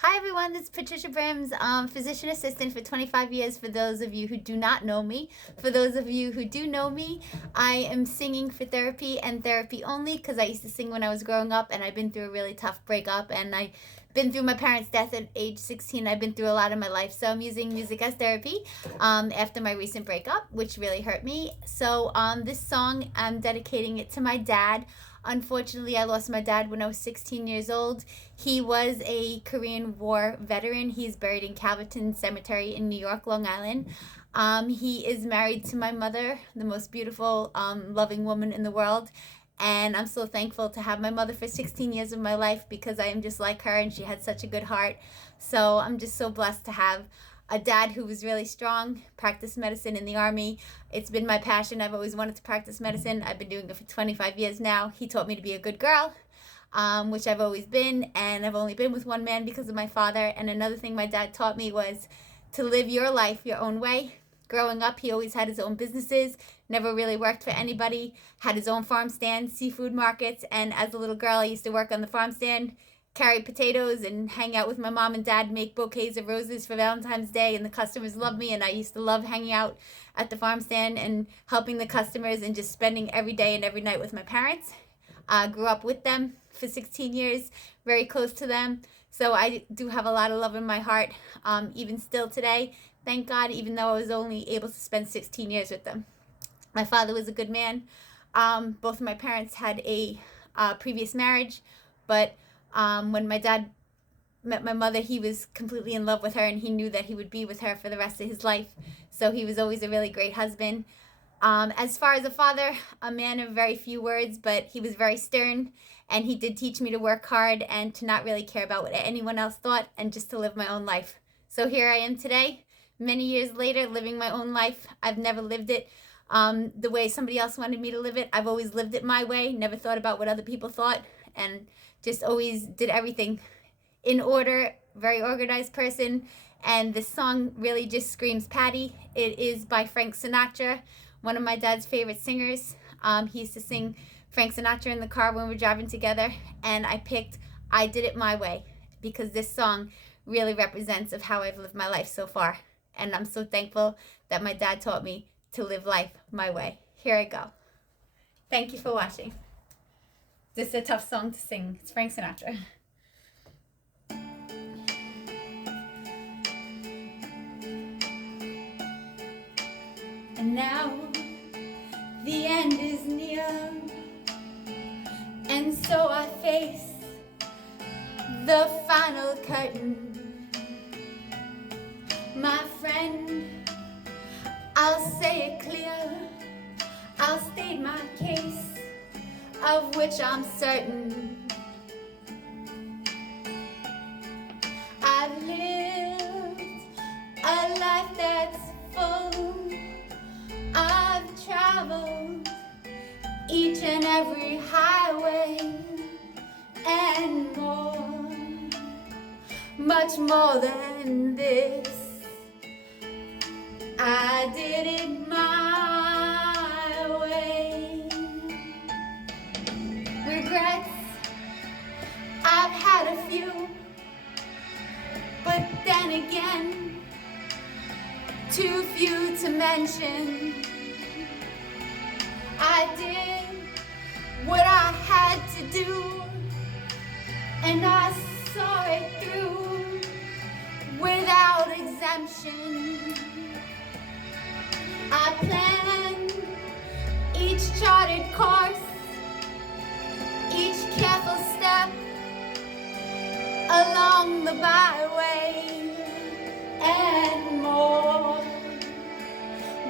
Hi everyone, this is Patricia Brims, physician assistant for 25 years for those of you who do not know me. For those of you who do know me, I am singing for therapy and therapy only because I used to sing when I was growing up and I've been through a really tough breakup and I've been through my parents' death at age 16. I've been through a lot in my life, so I'm using music as therapy after my recent breakup, which really hurt me. So this song, I'm dedicating it to my dad. Unfortunately, I lost my dad when I was 16 years old. He was a Korean War veteran. He's buried in Calverton Cemetery in New York, Long Island. He is married to my mother, the most beautiful, loving woman in the world. And I'm so thankful to have my mother for 16 years of my life because I am just like her and she had such a good heart. So I'm just so blessed to have a dad who was really strong, practiced medicine in the Army. It's been my passion. I've always wanted to practice medicine. I've been doing it for 25 years now. He taught me to be a good girl, which I've always been, and I've only been with one man because of my father. And another thing my dad taught me was to live your life your own way. Growing up, he always had his own businesses, never really worked for anybody, had his own farm stand, seafood markets, and as a little girl, I used to work on the farm stand, carry potatoes and hang out with my mom and dad, make bouquets of roses for Valentine's Day, and the customers loved me, and I used to love hanging out at the farm stand and helping the customers and just spending every day and every night with my parents. I grew up with them for 16 years, very close to them, so I do have a lot of love in my heart, even still today. Thank God, even though I was only able to spend 16 years with them. My father was a good man. Both of my parents had a previous marriage, but when my dad met my mother, he was completely in love with her and he knew that he would be with her for the rest of his life. So he was always a really great husband. As far as a father, a man of very few words, but he was very stern and he did teach me to work hard and to not really care about what anyone else thought and just to live my own life. So here I am today, many years later, living my own life. I've never lived it the way somebody else wanted me to live it. I've always lived it my way, never thought about what other people thought, and just always did everything in order, very organized person. And this song really just screams Patty. It is by Frank Sinatra, one of my dad's favorite singers. He used to sing Frank Sinatra in the car when we're driving together, and I picked I Did It My Way because this song really represents of how I've lived my life so far. And I'm so thankful that my dad taught me to live life my way. Here I go. Thank you for watching. This is a tough song to sing. It's Frank Sinatra. And now the end is near, and so I face the final curtain. My friend, I'll say it clear, I'll state my case, of which I'm certain. I've lived a life that's full. I've traveled each and every highway and more, much more than this. I did it my way. Regrets, I've had a few, but then again, too few to mention. I did what I had to do, and I saw it through without exemption. I planned each charted course, each careful step along the byway, and more,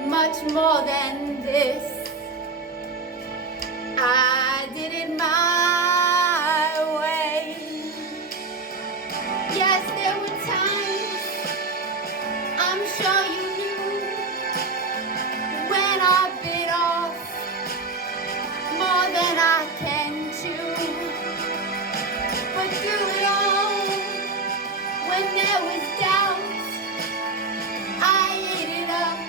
much more than this. I did it my way. Yes, there were times, I'm sure you knew, when I bit off more than I can chew. But through it all, when there was doubt, I ate it up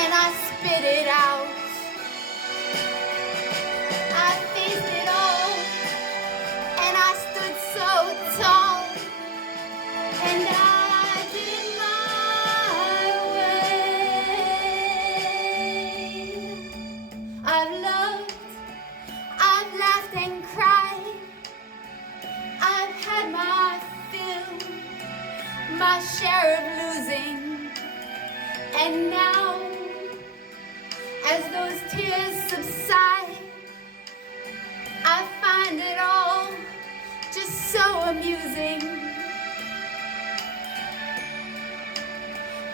and I spit it out. I faced it all and I stood so tall. my share of losing. And now, as those tears subside, I find it all just so amusing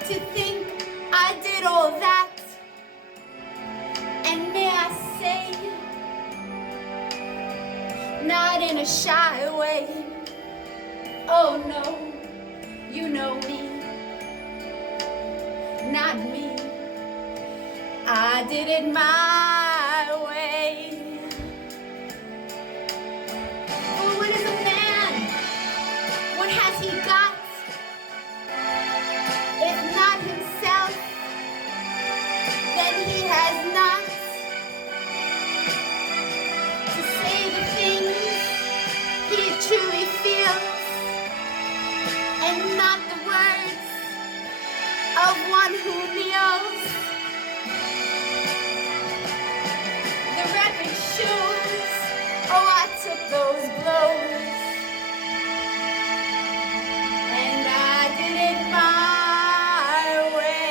to think I did all that. And may I say, not in a shy way, oh no, you know me, not me. I did it my way. For what is a man? What has he got? If not himself, then he has not. To say the things he truly feels, and not the words of one who kneels. The record shows, oh, I took those blows, and I did it my way.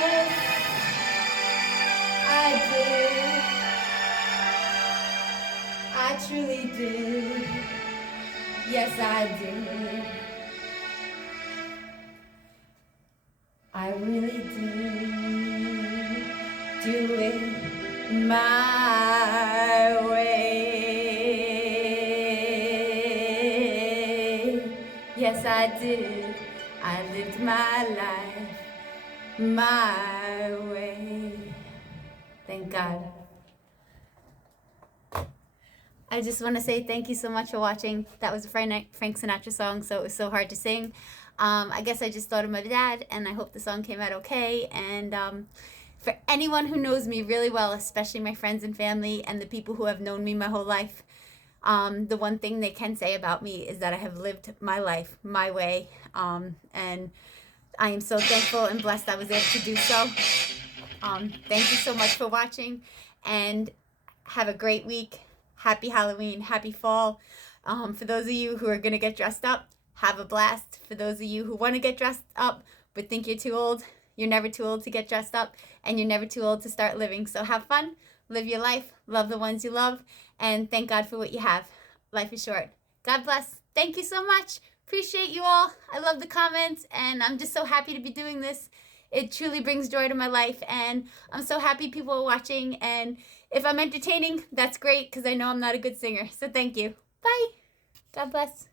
Yes, I did. I truly did. Yes, I did. I really did do it my way. Yes, I did. I lived my life my way. Thank God. I just want to say thank you so much for watching. That was a Frank Sinatra song, so it was so hard to sing. I guess I just thought of my dad, and I hope the song came out okay. And for anyone who knows me really well, especially my friends and family and the people who have known me my whole life, the one thing they can say about me is that I have lived my life my way. And I am so thankful and blessed I was able to do so. Thank you so much for watching, and have a great week. Happy Halloween, happy fall. For those of you who are going to get dressed up, have a blast. For those of you who want to get dressed up but think you're too old, you're never too old to get dressed up, and you're never too old to start living. So have fun, live your life, love the ones you love, and thank God for what you have. Life is short. God bless. Thank you so much. Appreciate you all. I love the comments, and I'm just so happy to be doing this. It truly brings joy to my life, and I'm so happy people are watching. And if I'm entertaining, that's great, because I know I'm not a good singer. So thank you. Bye. God bless.